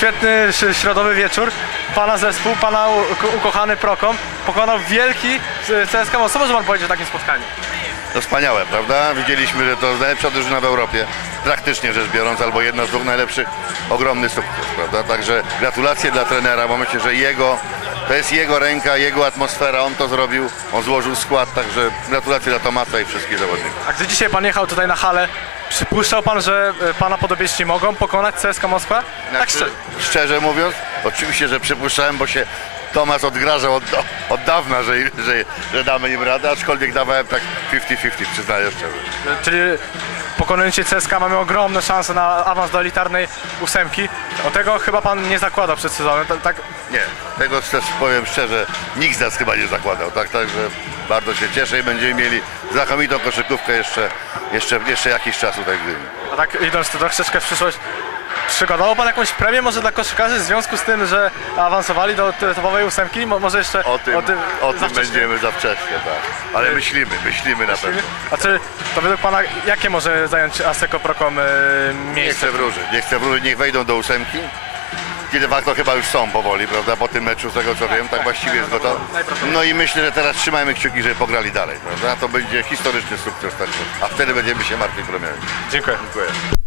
Świetny środowy wieczór. Pana zespół, pana ukochany Prokom pokonał wielki CSKA. Co może pan powiedzieć o takim spotkaniu? To wspaniałe, prawda? Widzieliśmy, że to najlepsza drużyna w Europie, praktycznie rzecz biorąc, albo jedna z dwóch najlepszych. Ogromny sukces, prawda? Także gratulacje dla trenera, bo myślę, że jego, to jest jego ręka, jego atmosfera, on to zrobił, on złożył skład, także gratulacje dla Tomasa i wszystkich zawodników. A gdy dzisiaj pan jechał tutaj na halę, przypuszczał pan, że e, pana podobieśni mogą pokonać CSKA Moskwa? Tak Znaczy, szczerze. szczerze mówiąc, oczywiście, że przypuszczałem, bo się Tomas odgrażał od, od dawna, że, że, że damy im radę, aczkolwiek dawałem tak 50-50, przyznaję szczerze. E, Czyli pokonując CSKA mamy ogromne szanse na awans do elitarnej ósemki. O tego chyba pan nie zakłada przed sezonem. Tak, tak Nie, tego też powiem szczerze, nikt z nas chyba nie zakładał, tak? Także bardzo się cieszę i będziemy mieli znakomitą koszykówkę jeszcze, jeszcze, jeszcze jakiś czas tutaj w Gdyni. A tak idąc to troszeczkę w przyszłość, przygotował pan jakąś premię może dla koszykarzy w związku z tym, że awansowali do topowej ósemki? Mo- Może jeszcze O tym, o tym, za wcześnie? będziemy za wcześnie, tak. Ale myślimy, myślimy na pewno. A czy to według pana jakie może zająć Asseco Procom e, Nie miejsce? chcę wróżyć, nie chcę wróżyć, niech wejdą do ósemki. Kiedy facto chyba już są powoli, prawda, po tym meczu, z tego co wiem, tak właściwie jest gotowe. No i myślę, że teraz trzymajmy kciuki, żeby pograli dalej, prawda? To będzie historyczny sukces, także, a wtedy będziemy się martwić premierem. Dziękuję. Dziękuję.